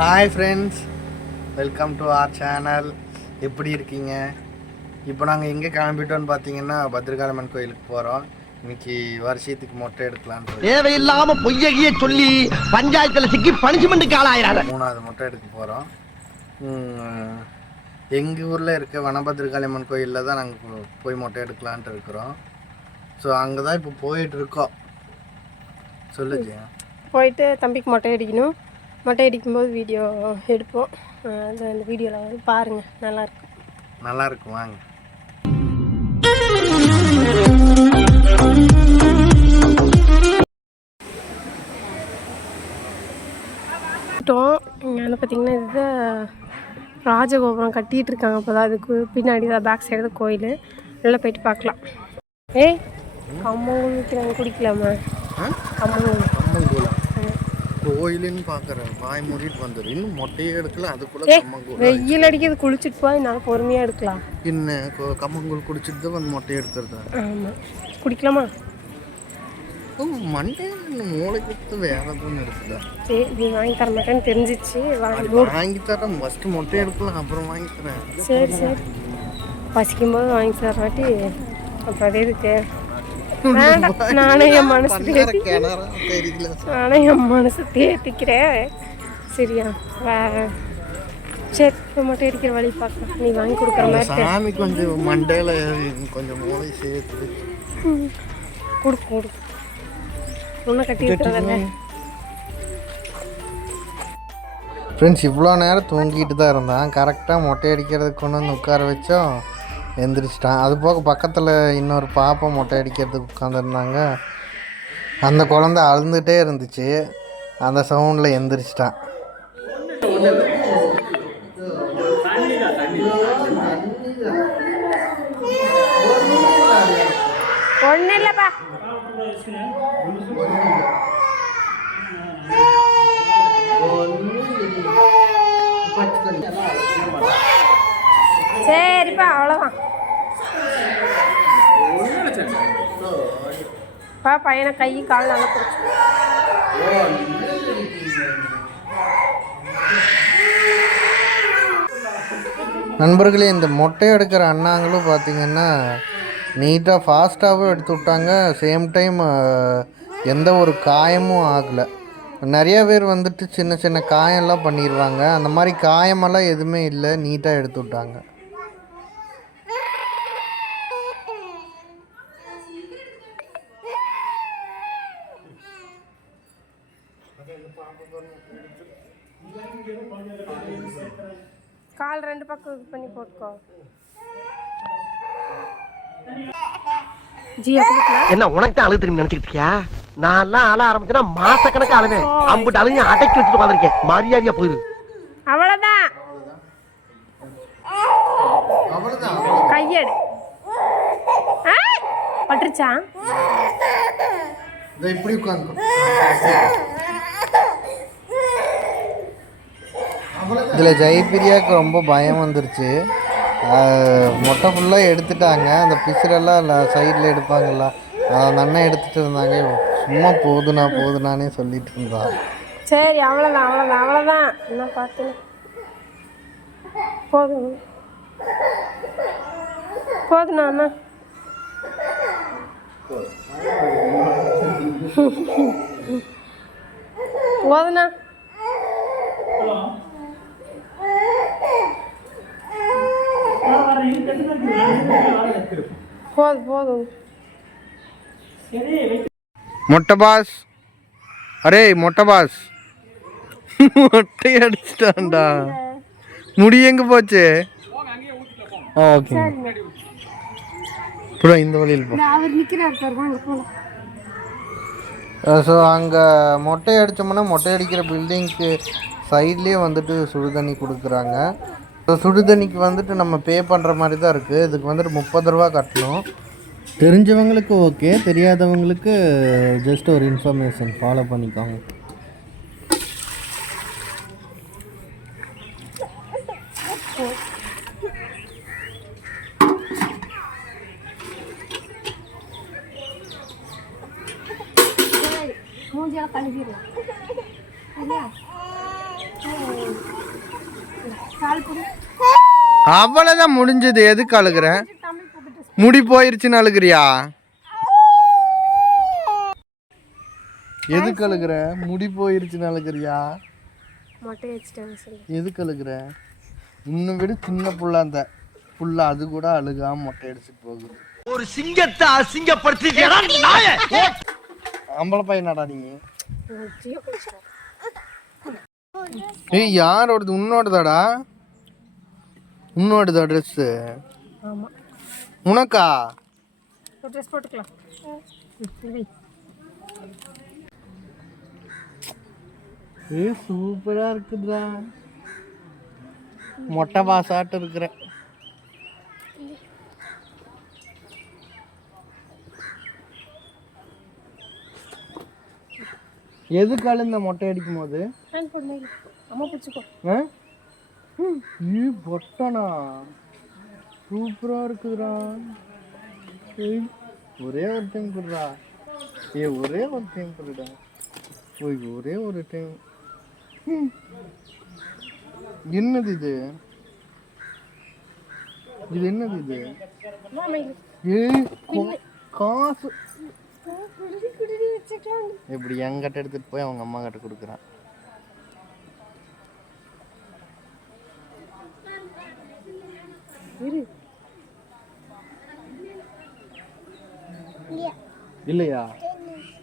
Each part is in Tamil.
Hi friends, welcome to R channel. எப்படி இருக்கீங்க? இப்போ நாங்கள் எங்கே கிளம்பிட்டோன்னு பார்த்தீங்கன்னா பத்ரகாளியம்மன் கோயிலுக்கு போகிறோம். இன்னைக்கு வருஷத்துக்கு மொட்டை எடுக்கலான்னு தேவையில்லாம பொய்யகிய சொல்லி பஞ்சாயத்தில் சிக்கி பனிஷ்மெண்ட்டுக்கு ஆளாயிராங்க. 3வது மொட்டை எடுக்க போகிறோம். எங்கள் ஊரில் இருக்க வனபத்ரகாளியம்மன் கோயிலில் தான் நாங்கள் போய் மொட்டை எடுக்கலான்ட்டு இருக்கிறோம். ஸோ அங்கே தான் இப்போ போயிட்டுருக்கோம். சொல்லுச்சு போயிட்டு தம்பிக்கு மொட்டை அடிக்கணும். மொட்டை அடிக்கும்போது வீடியோ எடுப்போம். அந்த வீடியோவில் வந்து பாருங்கள், நல்லாயிருக்கும். வாங்க. இங்கே வந்து பார்த்திங்கன்னா இது ராஜகோபுரம் கட்டிகிட்டு இருக்காங்க. அப்போ தான் அதுக்கு பின்னாடி தான் பேக் சைடு கோயில். உள்ளே போயிட்டு பார்க்கலாம். கம்மங்கூழ் விற்கிறாங்க, குடிக்கலாமா? கம்மங்கூழ் கோயிலுன்னு பார்க்குறேன். வாய் மூடிட்டு வந்துடும். இன்னும் மொட்டையே எடுக்கல, அதுக்குள்ளே கம்மங்கூழ். வெயில் அடிக்கிறது, குளிச்சுட்டு போய் நான் பொறுமையாக எடுக்கலாம். இன்னும் கம்மங்கூழ் குடிச்சிட்டு தான் வந்து மொட்டையை எடுக்கிறது. ஆமாம், குடிக்கலாமா? மண்டே மூளை கொடுத்து வேற எதுவும் இருக்குதா? சரி, நீ வாங்கி தர மாட்டேன்னு தெரிஞ்சிச்சு. வாங்கி தரேன். ஃபஸ்ட்டு மொட்டை எடுக்கலாம், அப்புறம் வாங்கி தரேன். சரி, பசிக்கும்போது வாங்கி தரமாட்டி அப்புறம் அதே இருக்கு. நானே என் மனசு தேத்திக்கிறேன். சரியா? சரி, இப்போ மட்டும் இருக்கிற வழி பார்க்கலாம். நீ வாங்கி கொடுக்குற மாதிரி சாமி கொஞ்சம் மண்டையில் கொஞ்சம் மூளை சேர்த்து கொடுக்கும். ஒன்றும் கட்டி இருக்கிறதில்ல. ஃப்ரெண்ட்ஸ், இவ்வளோ நேரம் தூங்கிட்டு தான் இருந்தான். கரெக்டாக மொட்டை அடிக்கிறதுக்கு கொண்டு வந்து உட்கார வச்சோம், எந்திரிச்சிட்டான். அது போக பக்கத்தில் இன்னொரு பாப்பா மொட்டை அடிக்கிறதுக்கு உட்காந்துருந்தாங்க. அந்த குழந்தை அழுந்துகிட்டே இருந்துச்சு. அந்த சவுண்டில் எந்திரிச்சிட்டான். ஒன்றும் இல்லைப்பா. சரிப்பா, அவ்வளோதான். பையனை கை கால் நல்லா பிடிச்சி. நண்பர்களே, இந்த மொட்டை எடுக்கிற அண்ணாங்களும் பார்த்திங்கன்னா நீட்டாக ஃபாஸ்ட்டாகவும் எடுத்து விட்டாங்க. சேம் டைம் எந்த ஒரு காயமும் ஆகலை. நிறைய பேர் வந்துட்டு சின்ன சின்ன காயம்லாம் பண்ணிடுவாங்க. அந்த மாதிரி காயமெல்லாம் எதுவுமே இல்லை, நீட்டாக எடுத்து விட்டாங்க. கால் 2 பக்கம் இது பண்ணி போட்டுக்கோ. என்ன உனக்கு தான் அழுது திரும்பி நினைச்சிட்டு இருக்கியா? நான் எல்லாம் அழ ஆரம்பிச்சா மாச கணக்கு அழுவேன். அம்புட்டு அழுங்க அடக்கி வச்சுட்டு வந்திருக்கேன். மரியாதையா போயிரு. அவ்வளவுதான். கையெடு. பட்டுருச்சா? இப்படி உட்காந்து இதில் ஜெயபிரியாவுக்கு ரொம்ப பயம் வந்துருச்சு. மொட்டை ஃபுல்லாக எடுத்துட்டாங்க. அந்த பிசுரெல்லாம் சைடில் எடுப்பாங்கல்ல, அந்த அண்ணன் எடுத்துகிட்டு இருந்தாங்க. சும்மா போதுனானே சொல்லிட்டு இருந்தா. சரி, அவ்வளோதான். என்ன பார்த்து போதுண்ணா அண்ணா. போதுண்ணா. போதும். மொட்டை பாஸ், அரே மொட்டை பாஸ், மொட்டை அடிச்சிட்டான்டா. முடி எங்க போச்சு? ஓகே, இந்த வழியில் போ. ஸோ அங்கே மொட்டை அடித்தோம்னா மொட்டை அடிக்கிற பில்டிங்க்கு சைட்லேயே வந்துட்டு சுடுதண்ணி கொடுக்குறாங்க. ஸோ சுடுதண்ணிக்கு வந்துட்டு நம்ம பே பண்ணுற மாதிரி தான் இருக்குது. இதுக்கு வந்துட்டு 30 ரூபா கட்டணும். தெரிஞ்சவங்களுக்கு ஓகே, தெரியாதவங்களுக்கு ஜஸ்ட் ஒரு இன்ஃபர்மேஷன் ஃபாலோ பண்ணிக்கோங்க. மூஞ்சியெல்லாம் கழுவிடலாம். சரியா? அவ்வளோதான் முடிஞ்சது. எதுக்கு அழுகுற? முடி போயிருச்சுன்னு அழுகுறியா? எதுக்கு அழுகுற? முடி போயிருச்சுன்னு அழுகுறியா? மொட்டை அடிச்சிட்டாங்க சொல்லி. எதுக்கு அழுகுற? இன்னும் விட சின்ன புள்ள அந்த புள்ள அது கூட அழுகாம மொட்டை அடிச்சுட்டு போகுது. ஒரு சிங்கத்தை அசிங்கப்படுத்தி அம்பளை பையனாடா நீங்க? ஏய் யாரோடது? உன்னோடதாடா? உன்னோடதா ட்ரெஸ்ஸு? ஆமாம். உனக்கா? ட்ரெஸ் போட்டுக்கலாம். ஏ சூப்பராக இருக்குதுடா. மொட்டை பாசாட்டு இருக்கிற. எதுக்கு அழுந்த மொட்டை அடிக்கும் போது? அம்மா பிடிச்சிக்கோ. பொட்டனா சூப்பரா இருக்குதுடா. ஒரே ஒரு டைம் கொடுறா. ஒரே ஒரு டைம் கொடுடா. ஒரே ஒரு டைம். என்னது இது? இது என்னது இது? காசு இப்படி எங்கிட்ட எடுத்துட்டு போய் அவங்க அம்மா கிட்ட கொடுக்குறான். இல்லையா?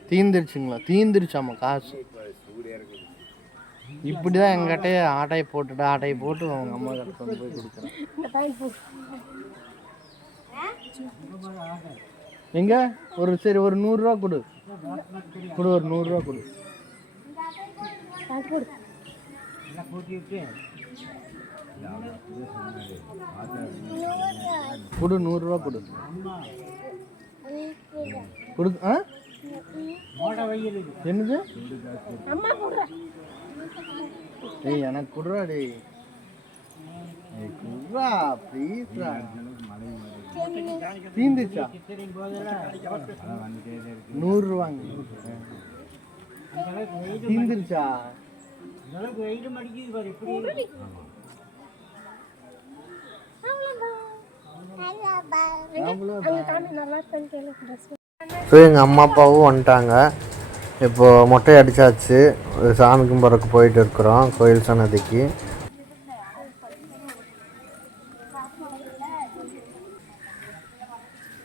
தீந்துருச்சுங்களா? தீந்துருச்சாமா காசு. இப்படிதான் எங்கிட்ட ஆட்டையை போட்டு அவங்க அம்மா கிட்ட கொண்டு போய் கொடுக்குறேன். எங்க ஒரு சரி ஒரு 100 ரூபா கொடு. ஒரு 100 ரூபா கொடு. கொடு 100 ரூபா கொடு. கொடு. என்னது? ஏய் எனக்கு குடுறா. டேய் குடுறா ப்ளீஸ்ரா. தீந்துச்சா? 100 ரூபாங்க. தீந்துருச்சா? ஸோ எங்கள் அம்மா அப்பாவும் வந்துட்டாங்க. இப்போது மொட்டை அடித்தாச்சு. சாமி கும்பிட்றதுக்கு போயிட்டு இருக்கிறோம் கோயில் சன்னதிக்கு.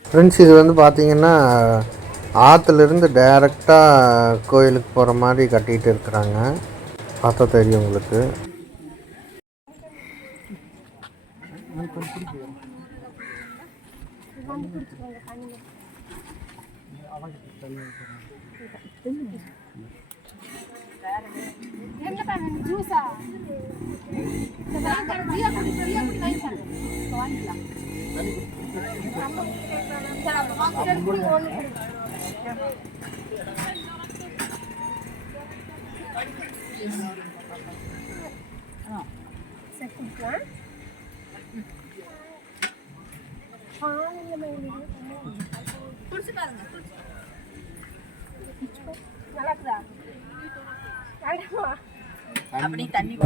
ஃப்ரெண்ட்ஸ் இது வந்து பார்த்திங்கன்னா ஆற்றுலேருந்து டைரெக்டாக கோயிலுக்கு போகிற மாதிரி கட்டிகிட்டு இருக்கிறாங்க. பார்த்தா தெரியும் உங்களுக்கு.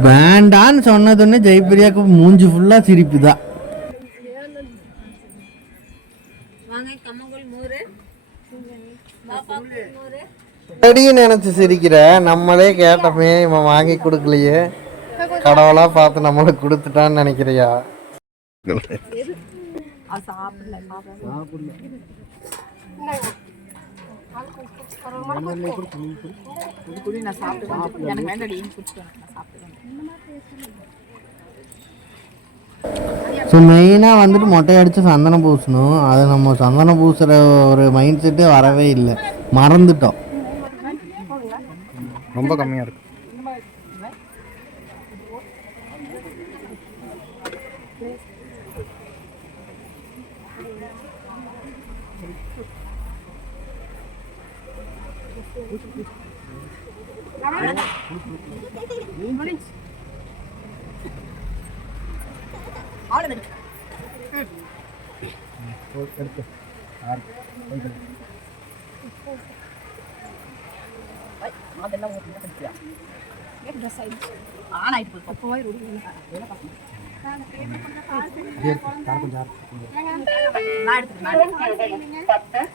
வேண்டான்னு சொன்னதுன்னு ஜெயபிரியாக்கு மூஞ்சி ஃபுல்லா சிரிப்பு தான். நினைச்சு சிரிக்கிற. நம்மளே கேட்டமே இவன் வாங்கி கொடுக்கலையே, கடவுளா பார்த்து நம்மளுக்கு கொடுத்துட்டான்னு நினைக்கிறியா? ஸோ மெயினாக வந்துட்டு மொட்டை அடித்து சந்தனம் பூசணும். அது நம்ம சந்தனம் பூசுகிற ஒரு மைண்ட் செட்டே வரவே இல்லை, மறந்துட்டோம். ரொம்ப கம்மியாக இருக்கு.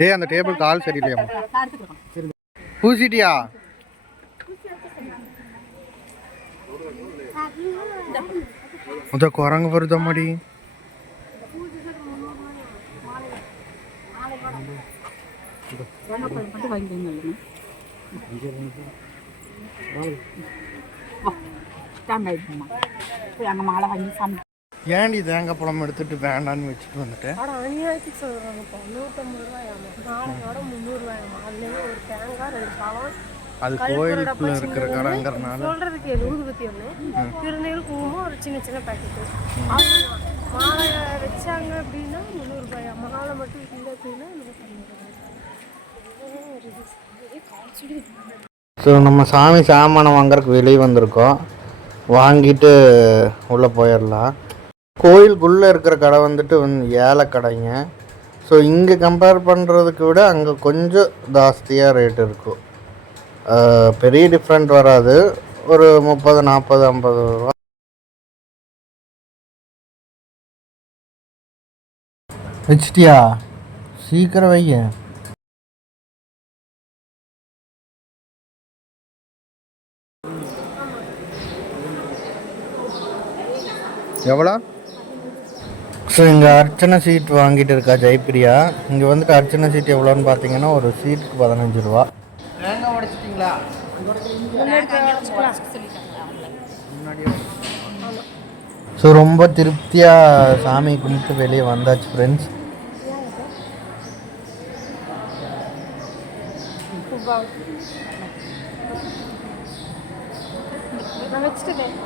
ஏய் அந்த டேபிள் கால் சரியில்லையா பூசிட்டியா முத குரங்கு வருதா மாடி ஏன்டி தேங்காய் பழம் எடுத்துட்டு வேண்டான்னு வச்சுட்டு வந்துட்டேன் அநியாயத்துக்கு சொல்கிறாங்கப்பா 150 ரூபாயாமா 4 கடை 300 ரூபாயாமா அதுலேயே ஒரு தேங்காய் 2 பழம் அது கோயிலுக்குள்ள இருக்கிற கடைங்கிறனால சொல்கிறதுக்கு 71 திருநீர் குங்குமம் ஒரு சின்ன சின்ன பேக்கெட்டு மாலை வச்சாங்க அப்படின்னா 300 ரூபாயா மாலை மட்டும் இல்லை அப்படின்னா 150 ரூபாய். ஸோ நம்ம சாமி சாமானை வாங்குறதுக்கு வெளியே வந்திருக்கோம் வாங்கிட்டு உள்ளே போயிடலாம் கோயிலுக்குள்ளே இருக்கிற கடை வந்துட்டு ஏழை கடைங்க ஸோ இங்கே கம்பேர் பண்ணுறதுக்கு விட அங்கே கொஞ்சம் ஜாஸ்தியாக ரேட் இருக்கும் பெரிய டிஃப்ரெண்ட் வராது ஒரு 30 40 50 ரூபா வச்சிட்டியா சீக்கிரம் வைங்க எவ்வளோ ஸோ இங்கே அர்ச்சனை சீட் வாங்கிட்டு இருக்கா ஜெயப்பிரியா இங்கே வந்துட்டு அர்ச்சனை சீட் எவ்வளோன்னு பார்த்தீங்கன்னா ஒரு சீட்டுக்கு 15 ரூபா தேங்காய் உடைச்சிட்டிங்களா ஸோ ரொம்ப திருப்தியாக சாமி கும்பிட்டு வெளியே வந்தாச்சு ஃப்ரெண்ட்ஸ் நான் வச்சுட்டேன்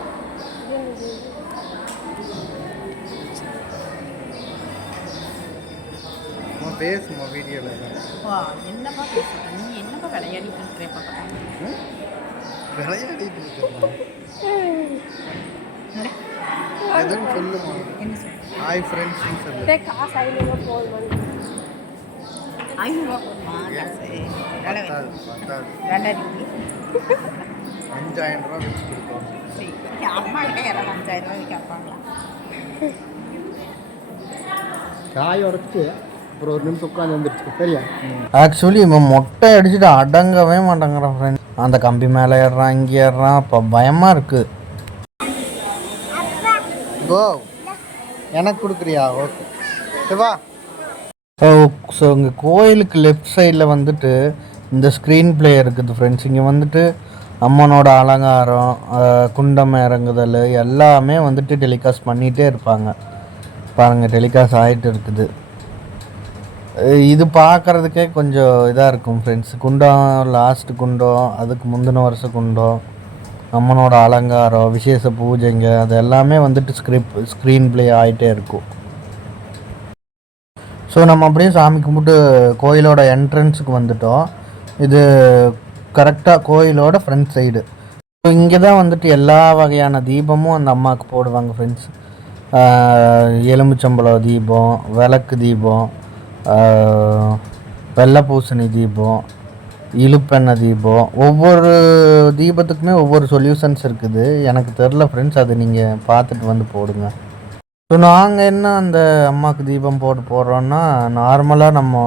பேசுமா வீடியோவில் என்னப்பா பேசுற நீ என்னப்பா விளையாடிட்டு இருக்கிறேப்பா விளையாடிட்டு இருக்கேன் எதுவும் சொல்லுமா என்ன சொல்ற ஹாய் ஃப்ரெண்ட்ஸ்னு சொல்லு காசு 500 போதும் 500 போதுமா காசு பத்தாது 2000 5000 ரூபா வச்சு கொடுத்தோம் சரி அம்மா கிட்ட யாராவது 5000 ரூபாய் கேட்பாங்களா காய் உடச்சி அப்புறம் ஒரு நிமிஷம் உட்காந்து வந்துருச்சு சரியா ஆக்சுவலி இவன் மொட்டை அடிச்சுட்டு அடங்கவே மாட்டேங்கிறான் ஃப்ரெண்ட் அந்த கம்பி மேலே ஏறுறான் இங்கே ஏறுறான் இப்போ பயமாக இருக்குது கோ எனக்கு கொடுக்குறியா ஓகே வா ஸோ இங்கே கோயிலுக்கு லெஃப்ட் சைடில் வந்துட்டு இந்த ஸ்க்ரீன் ப்ளே இருக்குது ஃப்ரெண்ட்ஸ் இங்கே வந்துட்டு அம்மனோட அலங்காரம் குண்டம் இறங்குதல் எல்லாமே வந்துட்டு டெலிகாஸ்ட் பண்ணிகிட்டே இருப்பாங்க பாருங்கள் டெலிகாஸ்ட் ஆகிட்டு இருக்குது இது பார்க்குறதுக்கே கொஞ்சம் இதாக இருக்கும் ஃப்ரெண்ட்ஸ் குண்டம் லாஸ்ட்டு குண்டம் அதுக்கு முந்தின வருஷம் குண்டம் அம்மனோட அலங்காரம் விசேஷ பூஜைங்க அது எல்லாமே வந்துட்டு ஸ்க்ரீன் ப்ளே ஆகிட்டே இருக்கும் ஸோ நம்ம அப்படியே சாமி கும்பிட்டு கோயிலோட என்ட்ரன்ஸுக்கு வந்துட்டோம் இது கரெக்டாக கோயிலோட ஃப்ரண்ட் சைடு ஸோ இங்கே தான் வந்துட்டு எல்லா வகையான தீபமும் அந்த அம்மாவுக்கு போடுவாங்க ஃப்ரெண்ட்ஸ் எலுமிச்சம்பழம் தீபம் விளக்கு தீபம் வெள்ளை பூசணி தீபம் இழுப்பெண்ணெய் தீபம் ஒவ்வொரு தீபத்துக்குமே ஒவ்வொரு சொல்யூஷன்ஸ் இருக்குது எனக்கு தெரில ஃப்ரெண்ட்ஸ் அது நீங்கள் பார்த்துட்டு வந்து போடுங்க ஸோ நாங்கள் என்ன அந்த அம்மாவுக்கு தீபம் போடுறோன்னா நார்மலாக நம்ம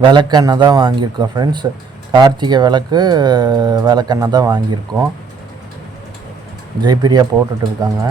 விளக்கெண்ணெய் தான் வாங்கியிருக்கோம் ஃப்ரெண்ட்ஸ் கார்த்திகை விளக்கெண்ணெய் தான் வாங்கியிருக்கோம் ஜெயப்பிரியா போட்டுட்டு இருக்காங்க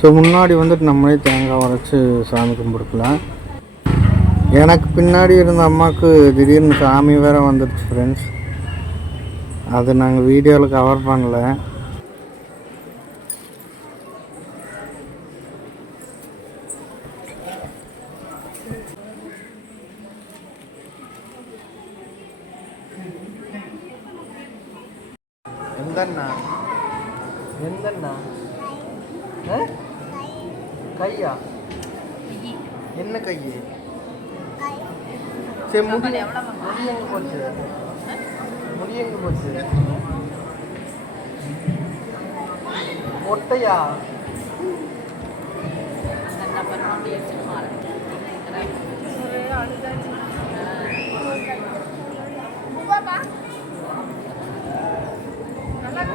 ஸோ முன்னாடி வந்துட்டு நம்மளே தேங்காய் உடைச்சி சாமி கும்பிடுக்கலாம். எனக்கு பின்னாடி இருந்த அம்மாவுக்கு திடீர்னு சாமி வேறு வந்துடுச்சு ஃப்ரெண்ட்ஸ். அது நாங்கள் வீடியோவில் கவர் பண்ணல. எந்தண்ணா எந்தண்ணா கையா என்ன கையே? சரி முடி எங்கே போச்சு? முடி எங்கே போச்சு? மொட்டையா?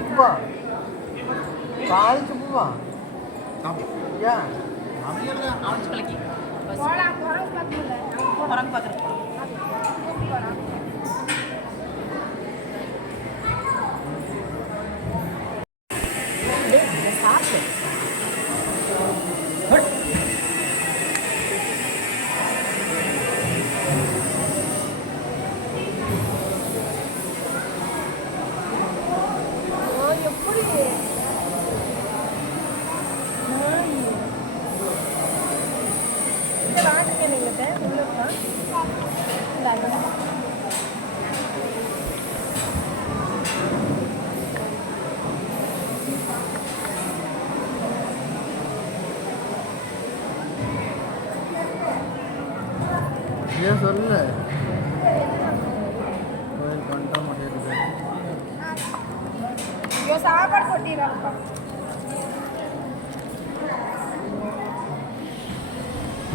பூவா காய்ச்சி பூவா ஐயா ஏன் சொல்லு கோயில் பண்ணிட்டா மாட்டேங்குது. சாப்பாடு கொட்டிடுறாங்க.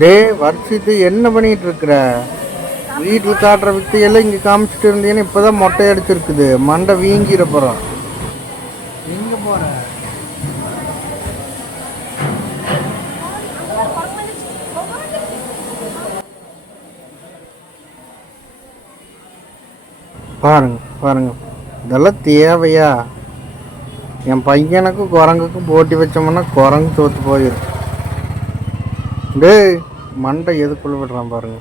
டேய் வரிசிட்டு என்ன பண்ணிட்டு இருக்கிற? வீட்டில் காட்டுற வித்தையெல்லாம் இங்கே காமிச்சிட்டு இருந்தீங்கன்னா இப்போ தான் மொட்டை அடிச்சிருக்குது. மண்டை வீங்கிற போகிறோம். எங்கே போகிற? பாருங்க பாருங்க, இதெல்லாம் தேவையா? என் பையனுக்கும் குரங்குக்கும் போட்டி வச்சோம்னா குரங்கு தோற்று போயிடும். டேய் மண்டை எதுக்குள்ள விடுறான் பாருங்க.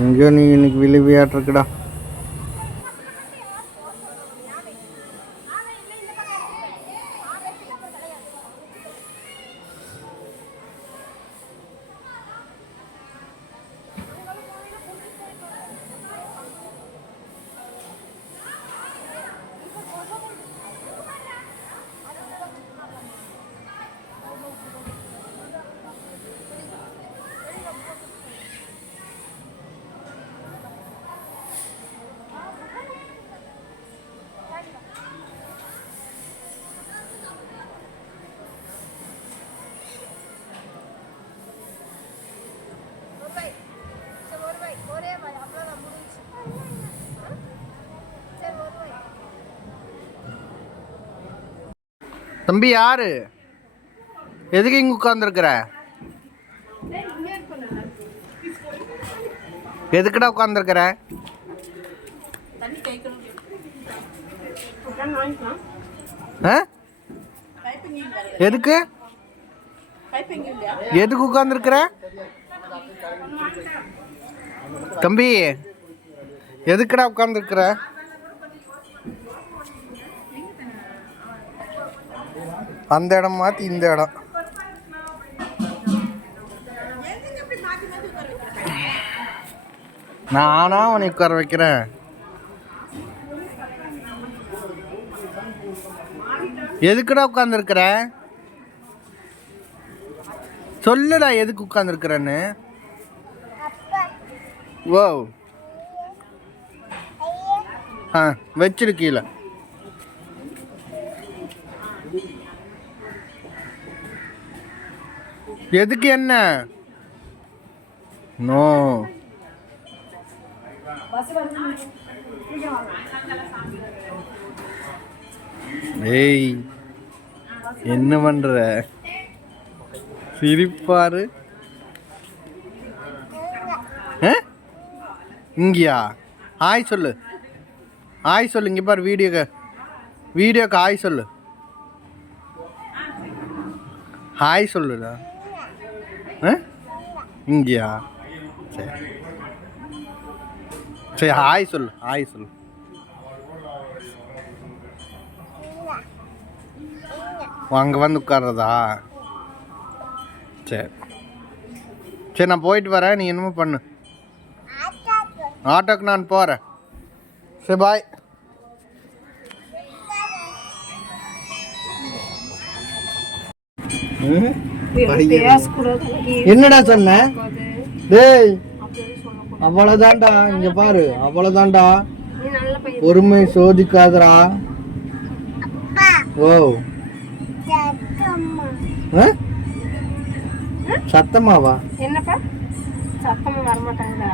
எங்கேயோ நீ இன்னைக்கு விழுவியாட்டிருக்குடா. தம்பி யாரு? எதுக்கு இங்கே உட்காந்துருக்குற? எதுக்குடா உட்காந்துருக்குற? எதுக்கு எதுக்கு உட்காந்துருக்குற தம்பி? எதுக்குடா உட்காந்துருக்குற? அந்த இடம் மாற்றி இந்த இடம். நானா உன்னை உட்கார வைக்கிறேன்? எதுக்குடா உட்காந்துருக்குற? சொல்லுடா எதுக்கு உட்காந்துருக்குறன்னு. ஓ ஆ வச்சிரு கீழே. எதுக்கு என்ன? நோ ஏய் என்ன பண்ற? சிரிப்பாரு. இங்கயா? ஆய் சொல்லு, ஆய் சொல்லு. இங்க பாரு வீடியோக்கு ஆய் சொல்லு. ஹாய் சொல்லுடா. இங்கேயா? சரி சரி, ஹாய் சொல்லு, ஹாய் சொல்லு. அங்கே வந்து உட்கார்றதா? சரி சரி, நான் போயிட்டு வரேன், நீ என்னமோ பண்ணு. ஆட்டோக்கு நான் போகிறேன். சரி பாய். என்னடா சொன்ன? டேய் அவ்வளவுதான்டா, இங்க பாரு, அவ்வளவுதான்டா. பொறுமை சோதிக்காதடா. ஓ சத்தமாவா? என்னப்பா சத்தமா வரமாட்டாங்கடா.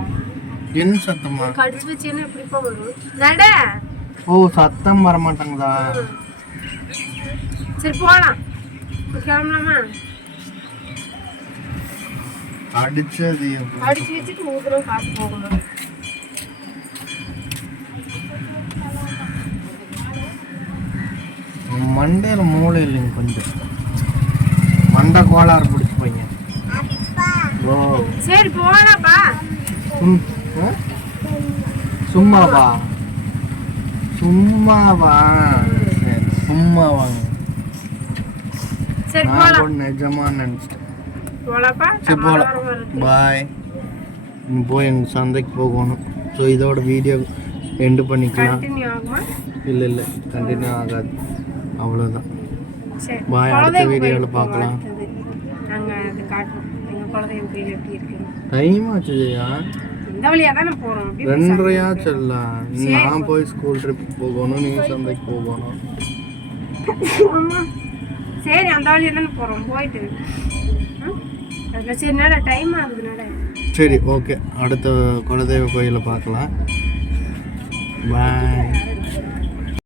என்ன சத்தமா? கடிச்சு வச்சேன்னா எப்படிப்பா வரும்? நட. ஓ, சத்தம் வரமாட்டாங்களா? சரி போலாம், கிளம்பலாமா? அடிச்சது அடிச்சு வச்சுட்டு ஊதுறோம், காசு போகணும். மண்டையில மூளை இல்லைங்க, கொஞ்சம் மண்டை கோளாறு பிடிச்சி போய்ங்க. ஓ சரி போலாப்பா. சும்மாவா? சும்மாவா? சரி சும்மாவாங்க. சரி நான் போலாம். கூட நிஜமா நினச்சிட்டேன். போலாப்பா. சரி போகலாம். பாய். போய் எங்கள் சந்தைக்கு போகணும். ஸோ இதோட வீடியோ எண்டு பண்ணிக்கலாம். கண்டினியூ ஆகுமா? இல்லை இல்லை, கண்டினியூ ஆகாது, அவ்வளோதான். சரி பாய். அடுத்த வீடியோவில் பார்க்கலாம். நாங்கள் அது காட்டுறோம் எங்கள் குலதெய்வம் கோயில் எப்படி இருக்குன்னு. டைம் ஆச்சு ஜெயா. இந்த வழியாக தானே போகிறோம். 2:30 சொல்லலாம். நான் போய் ஸ்கூல் ட்ரிப் போகணும், நீ சந்தைக்கு போகணும். சரி அந்த வழியாக தானே போகிறோம், போயிட்டு அதில் சரி நட, டைம் ஆகுது நட. சரி ஓகே, அடுத்த குலதெய்வ கோயிலை பார்க்கலாம். பாய்.